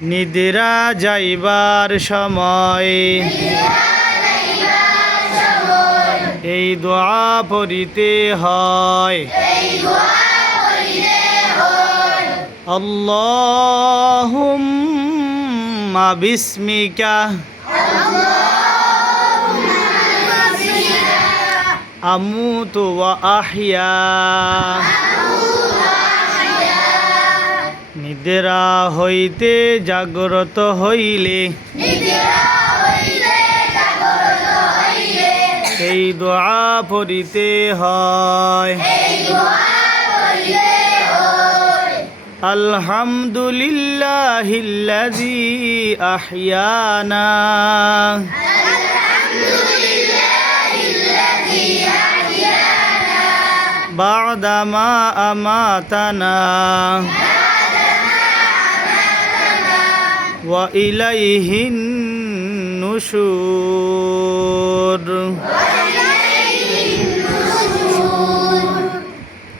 নিদ্রা যাইবার সময় এই দোয়া পড়িতে হয়। আল্লাহুম্মা বিসমিকা আমুতু ওয়া আহইয়া। নিদ্রা হইতে জাগ্রত হইলে এই দোয়া পড়িতে হয়। আলহামদুলিল্লাহিল্লাযী আহইয়ানা বা'দামা আমাতানা ওয়া ইলাইহিন নুশুর।